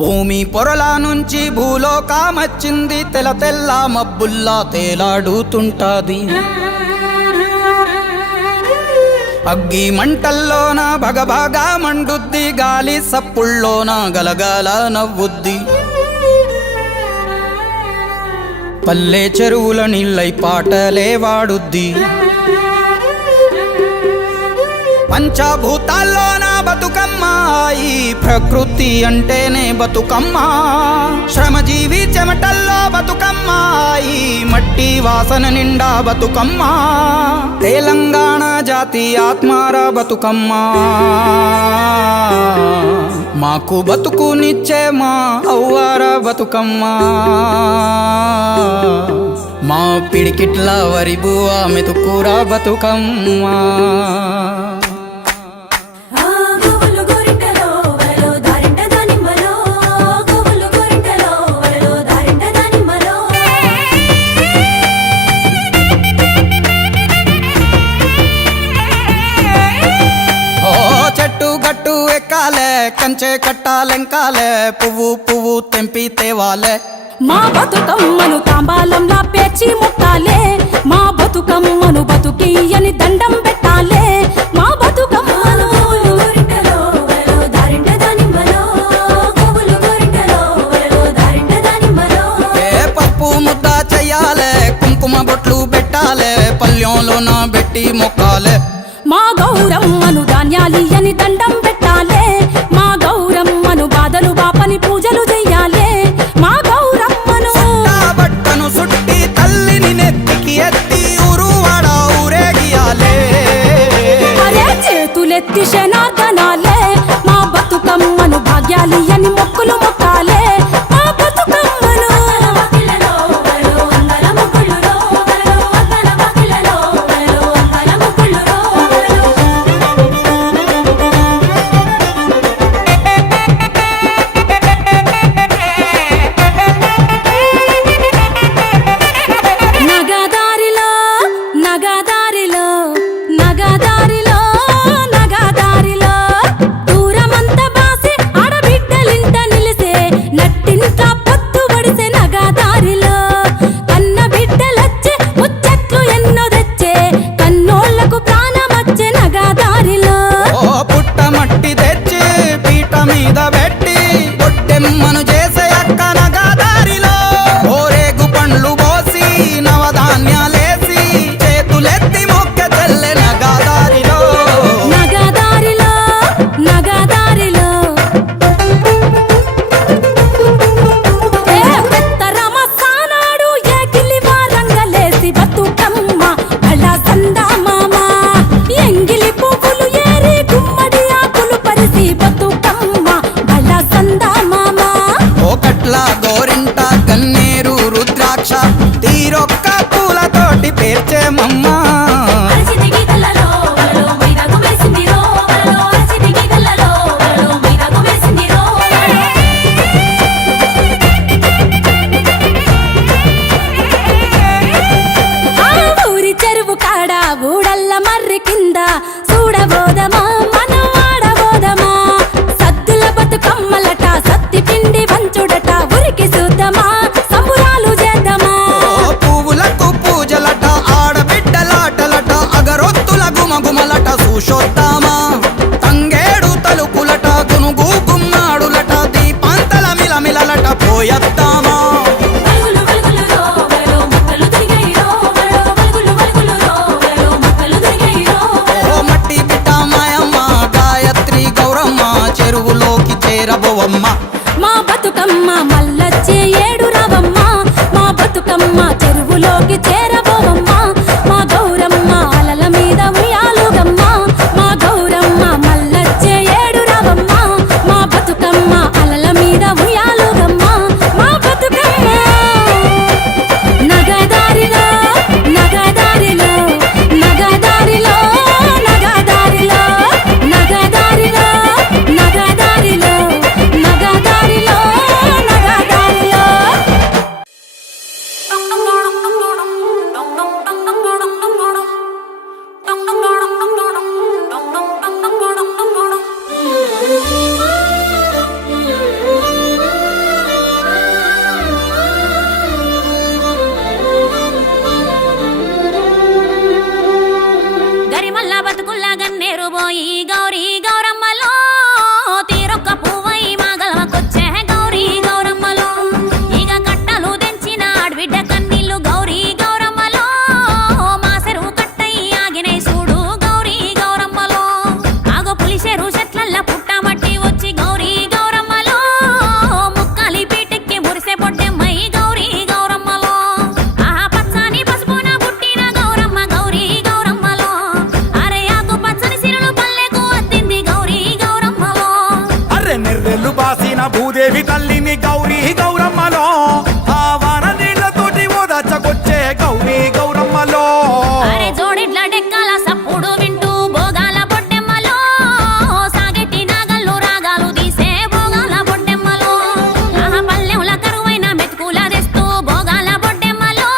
భూమి పొరల నుంచి భూలోకమచ్చింది, తెల్ల తెల్ల మబ్బుల్లా తేలాడుతుంటాది. అగ్గి మంటల్లోన భగభగా మండుద్ది, గాలి సప్పుల్లోన గలగల నవ్వుద్ది. పల్లె చెరువుల నీళ్ళై పాటలే వాడుద్ది. పంచభూతాల్లోన బతుకమ్మ, ఈ ప్రకృతి అంటేనే బతుకమ్మ. శ్రమజీవి చెమటల్లో బతుకమ్మ, ఈ మట్టి వాసన నిండా బతుకమ్మ. తెలంగాణ జాతి ఆత్మార బతుకమ్మ, మాకు బతుకునిచ్చే మా అవ్వార బతుకమ్మ. మా పిడికిట్ల వరిబువ మెతుకుర బతుకమ్మ. గట్టు ఎక్కాలే, కంచె కట్టాలెంకాలే, పువ్వు పువ్వు తెంపి తేవాలే. మా బతుకమ్మను తాంబాలంలా పేర్చి ముట్టాలే, మా బతుకమ్మను బతుకియని దండం పెట్టాలే. మా బతుకమ్మను పప్పు ముద్ద చెయ్యాలే, కుంకుమ బొట్లు పెట్టాలే, పల్లెంలోన పెట్టి మొక్కాలే. మా గౌరమ్మను ధాన్యాలియని దండం పెట్టాలే, మా గౌరమ్మను బాధలు బాపని పూజలు చెయ్యాలే. మా గౌరమ్మను బట్టను సుట్టి తల్లిని నెత్తికి ఎత్తి ఊరువాడ ఊరేగియాలే. అరే చేతులెత్తి శనార్దనాలే, మా బతుకమ్మను భాగ్యాలియని మొక్కులు మొక్కాలే. మా బతుకమ్మను మను చేసే అక్క నగదారిలో ఓరేగు పండ్లు పోసి నవధాన్యాలేసి చేతులెత్తి మొక్క చెల్లె నగదారిలో. నగదారిలో నగదారిలో పెత్తరమ సానాడు ఎగిలి వారంగలేసి బతుకమ్మ బళ్ళ సందా మామ. ఎంగిలి పువ్వులు ఏరి గుమ్మడి ఆకులు పరిసి బతుకమ్మ బళ్ళ సందా ఒకట్ల గోరింట గన్నేరు రుద్రాక్ష తీరొక్క పూలతోటి పేర్చే మమ్మ. ఊరి చెరువు కాడ ఊడల్ల మర్రి కింద చూడబోదమా మనం ఆడబోదమా. సద్దుల బతుకమ్మలట సత్తి పిండి వంచుడట ఉరికి చూద్దామా సంబురాలు చేద్దామా. పువ్వులకు పూజలట ఆడబిడ్డలాటలట అగరొత్తుల గుమగుమలట చూసొద్దామా. తంగేడు తలుపులట గునుగు గుమ్మాడులట దీపాంతల మిలమిలలట పోయొద్దామా. మట్టి బిడ్డ మాయమ్మ గాయత్రి గౌరమ్మ చెరువులోకి చేరబోవమ్మ. మా బతుకమ్మ మల్లొచ్చే ఏడు రావమ్మ, మా బతుకమ్మ చెరువులోకి చేరబోవమ్మ. మా గౌరమ్మ అలల మీద ఉయ్యాలుగమ్మ, మా గౌరమ్మ మల్లొచ్చే ఏడు రావమ్మ, మా బతుకమ్మ అలల మీద ఉయ్యాలుగమ్మ. మా బతుకమ్మ నగదారిలో నగదారిలో నగదారిలో నగదారిలో నగదారిలో నగదారిలో నగదారిలో నగదారిలో తల్లిని గౌరీ గౌరమ్మలో ఆ వాన నీళ్లతోటి ఓదాచకొచ్చే గౌరీ గౌరమ్మలో అరే జోడిట్ల డెక్కల సప్పుడు వింటూ భోగాల బొడ్డెమ్మలో సాగెట్టి నాగళ్ళు రాగాలు తీసే భోగాల బొడ్డెమ్మలో ఆహా పల్లెంల కరువైన మెతుకుల తెస్తూ భోగాల బొడ్డెమ్మలో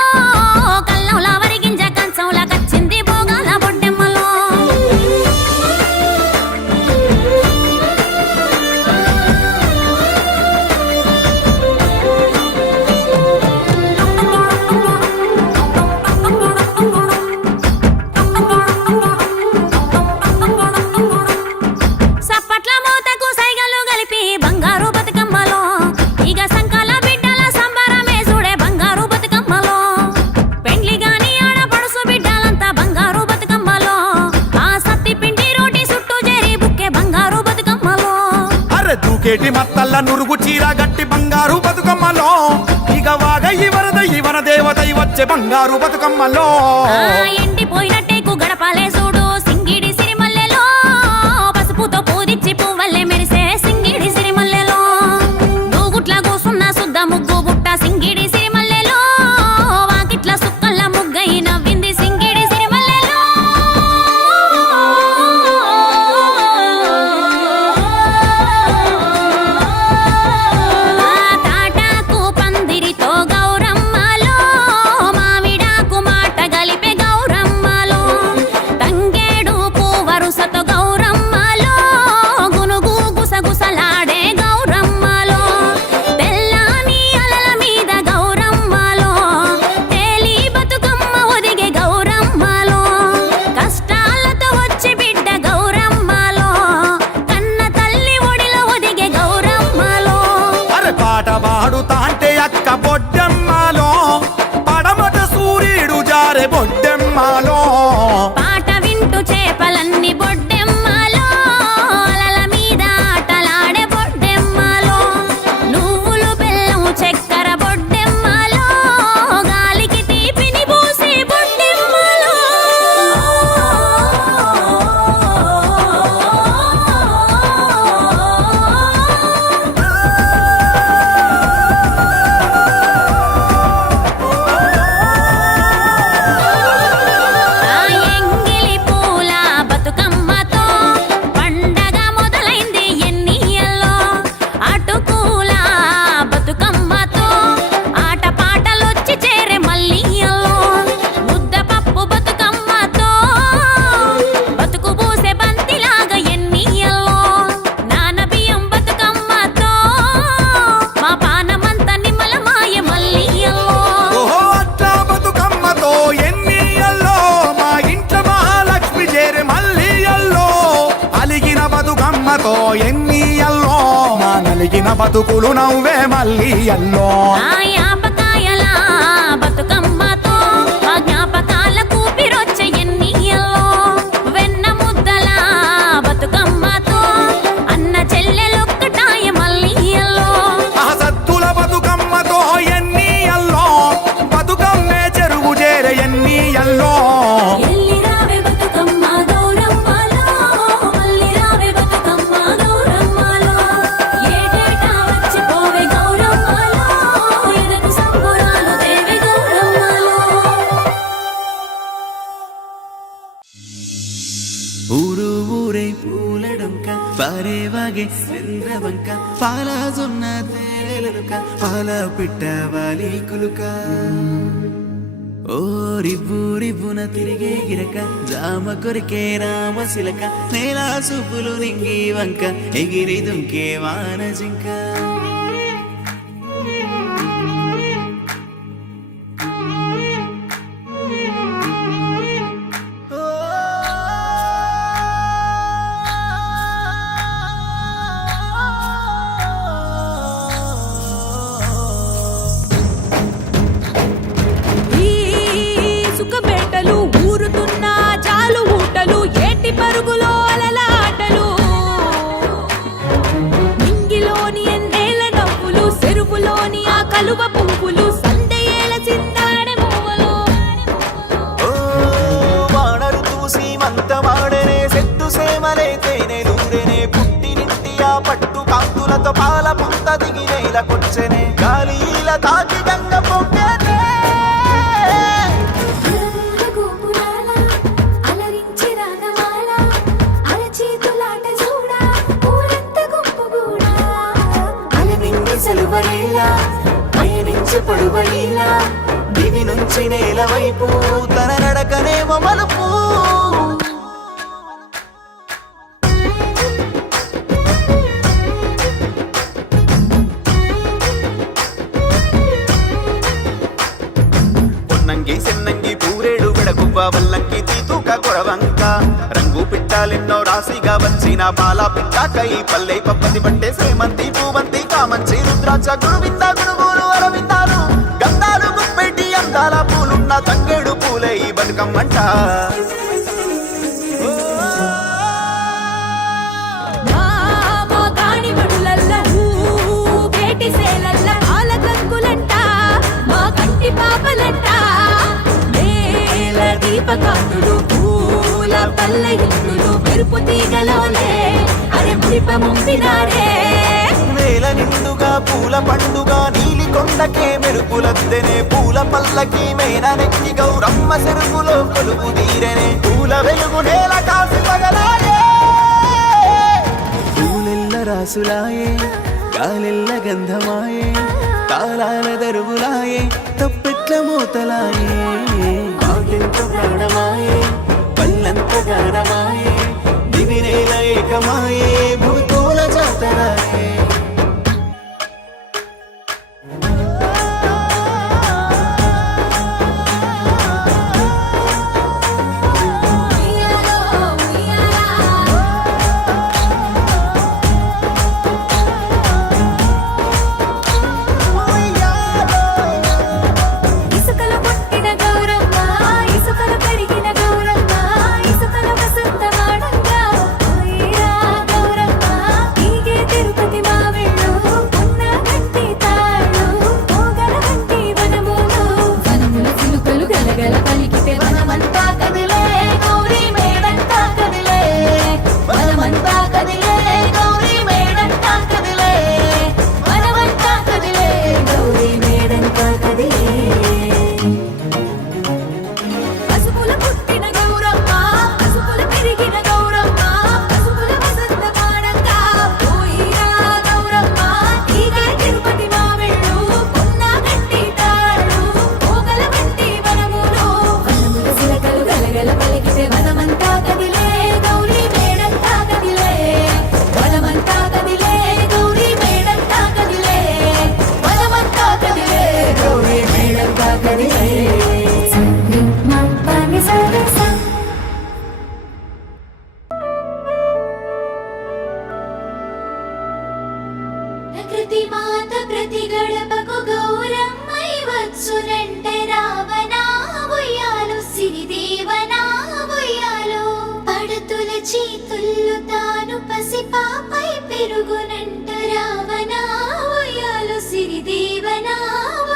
కల్లంల వరిగింజ కంచంల కచ్చింది భోగాల బొడ్డెమ్మలో సప్పట్ల మూతకు సైగలు కలిపి బంగారు బతుకమ్మలో ఇక సంకల బిడ్డల సంబరమే చూడే బంగారు బతుకమ్మలో పెండ్లి గాని ఆడపడుసు బిడ్డలంతా బంగారు బతుకమ్మలో ఆ సత్తి పిండి రోటి చుట్టూ చేరి బుక్కే బంగారు బతుకమ్మలో అరే దూకేటి మత్తల్ల నురుగు చీర గట్టి బంగారు బతుకమ్మలో ఇక వాగయ్యి వరదయ్యి వన దేవతై వచ్చే బంగారు బతుకమ్మలో ఆ ఎండిపోయినట్టేకు గడపాలే చూడు సింగిడి సిరిమల్లెలో పసుపుతో పూదిచ్చి పువ్వల్లే మెరిసే సింగిడి సిరిమల్లెలో నూగుట్ల కూసున్న సుద్ద ముగ్గు బుట్ట సింగిడి సిరిమల్లెలో వాకిట్ల సుక్కల్ల ముగ్గై నవ్వింది సింగిడి సిరిమల్లెలో ఆ తాటాకు పందిరితో గౌరమ్మలో మామిడాకు మాట గలిపే గౌరమ్మలో తంగేడు వరుసతో గౌరమ్మలో గునుగు గుసగుసలాడే గౌరమ్మలో తెల్లాని అలల మీద గౌరమ్మలో తేలి బతుకమ్మ ఒదిగే గౌరమ్మలో కష్టాలతో వచ్చి బిడ్డ గౌరమ్మలో కన్న తల్లి ఒడిలో ఒదిగే గౌరమ్మలో అరే పాట పాడుతా అంటే అక్క బొడ్డెమ్మలో పడమట సూర్యుడు జారే బొడ్డెమ్మలో పాట వింటూ చేపలన్నీ బొడ్డెమ్మలో అలల మీద ఆటలాడే బొడ్డెమ్మలో నువ్వులు బెల్లం చక్కెర బొడ్డెమ్మలో గాలికి తీపిని పూసి బొడ్డెమ్మలో ఆ ఎంగిలి పూల బతుకమ్మతో పండగ మొదలైంది ఎన్నియల్లో అటుకూల బతుకమ్మతో ఆట పాటలొచ్చి చేరే మల్లియల్లో ముద్దపప్పు బతుకమ్మతో బతుకు పూసే బంతిలాగా ఎన్నియల్లో నానబియ్యం బతుకమ్మతో మా పానమంత నిమ్మలమాయ మల్లియల్లో ఓహో అట్లా బతుకమ్మతో ఎన్నియల్లో మా ఇంట్లో మహాలక్ష్మి చేరి మల్లియల్లో అలిగిన బతుకమ్మతో ఎన్నియల్లో మా నలిగిన బతుకులు నవ్వే మల్లియల్లో ఆ యాపకాయల బతుకమ్మతో మా జ్ఞాపకాల కూపిరొచ్చే ఎన్నియల్లో వెన్న ముద్దల బతుకమ్మతో అన్న చెల్లెలొక్కటాయ మల్లియల్లో ఆ సత్తుల బతుకమ్మతో ఎన్నియల్లో బతుకమ్మే చెరువు చేరే ఎన్నియల్లో ఎల్లిరావే బతుకమ్మ గౌరమ్మలో మల్లిరావే బతుకమ్మ గౌరమ్మలో ఏటేటా వచ్చిపోవే గౌరమ్మలో ఎదకు సంబురాలు దేవి గౌరమ్మలో ఊరు ఊరే పూలడొంక పారేవాగే చంద్రవంక పాల జొన్న తేలెలుక పాల పిట్ట వాలి కులుక ఓ రివ్వు రివ్వున తిరిగే గిరక జామ కొరికే రామశిలక నేల సూపులు నింగి వంక ఎగిరి దుంకే వాన జింక ఈ సుఖబేటలు ఊరుతున్న జాలు ఊటలు ఏటి పరుగులో అలలాటలు నింగిలోని ఎన్నేల నవ్వులు చెరువులోని ఆ కలువ పువ్వులు సందయేల చిందాడే మూవలు వానరు తూసి మంతమాడనే సెట్టు సేమలే తేనెలూరెనే పుట్టినింటి ఆ పట్టు కాంతుల పాటతో పాల పుంత దిగి నేలకొచ్చెనే గాలిల తాకి గంగ పొంగనే గోపురాల అలరించి రాగమాల అరచేతులాట చూడా ఊరంత గుంపుగూడా అలనింగి సెలువరేలా పయనించి పడువలీలా దివి నుంచి నేల వైపు తన నడకనేమో మలుపు పొన్నంగి సెన్నంగి పూరేడు విడగువ్వ వల్లంకి తీతూక కొరవంక రంగు పిట్టాలెన్నో రాశిగా వచ్చిన పాల పిట్టాకై పల్లె పప్పది పట్టే సేమంతి పూవంతి కామంచి రుద్రాక్ష గురువింద గురువులు అరవిందాలు గంధాలు గుప్పెట్టి అందాల పూలున్న తంగేడు పూలే ఈ బతుకమ్మంట మా గాని బడులల్ల బేటి సేలల్ల ఆల కంకులంట మా కంటి పాపలంట నేల దీపకాంతులు పూల పల్లె ఇల్లులు మెరుపు తీగలోలే అరే మురిప ముంపినారే నేల నిండుగా పూల పండుగ నీలి కొండకే మెరుపులద్దెనే పూల పల్లకి మేన నెక్కి గౌరమ్మ చెరుకులో కొలుపు తీరెనే పూల వెలుగు నేల కాసి పగలాయే పూలెల్ల రాసులాయే గాలెల్ల గంధమాయే తాళాల దరువులాయే తప్పెట్ల మూతలాయే పాటెంత ప్రాణమాయే పల్లంత గానమాయే దివి నేల ఏకమాయే భూతోల జాతరాయే ఉయ్యాలో ఉయ్యాలా ఇసుకలో పుట్టిన గౌరమ్మ ఇసుకలో పెరిగిన గౌరమ్మ ఇసుకల వసంతమాడంగా ఓయిరా గౌరమ్మ ఈగే తిరుపతి మావిళ్ళు ఉన్న గట్టి తాళ్ళు పోగల గట్టి వనములు వనముల చిలుకలు గలగల పలికితే వనమంతా కదిలే గౌరీ మేడంతా కదిలే వనమంతా కదిలే గౌరీ మేడంతా కదిలే వనమంతా కదిలే గౌరీ మేడంతా కదిలే పసుపుల పుట్టిన గౌరమ్మ పసుపుల పెరిగిన గౌరమ్మ పసుపుల వసంత మాడంగా పోయిరా గౌరమ్మ ఈగే తిరుపతి మావెళ్ళు ఉన్న గట్టి తాళ్ళు పోగల గట్టి వనములు వనముల సిలకలు గలగల పలికితే వనమంతా కదిలే గౌరీ మేడంతా కదిలే వనమంతా కదిలే గౌరీ మేడంతా కదిలే వనమంతా కదిలే గౌరీ మేడంతా కదిలే ప్రకృతి మాత ప్రతి గడపకు గౌరమ్మై వచ్చునంట రావణా ఉయ్యాలు సిరిదేవనా ఉయ్యాలు పడతుల చేతుల్లో తాను పసిపాపై పెరుగునంట రావణా ఉయ్యాలు సిరిదేవనా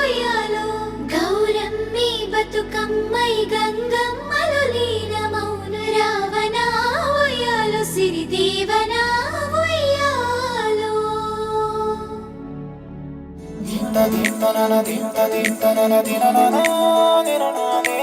ఉయ్యాలు గౌరమ్మి బతుకమ్మై గంగమ్మలు లీనమౌను రావణా ఉయ్యాలు సిరిదేవనా ఉయ్యాలు దింత దింత నన దింత దింత నన దిన నన దిన నన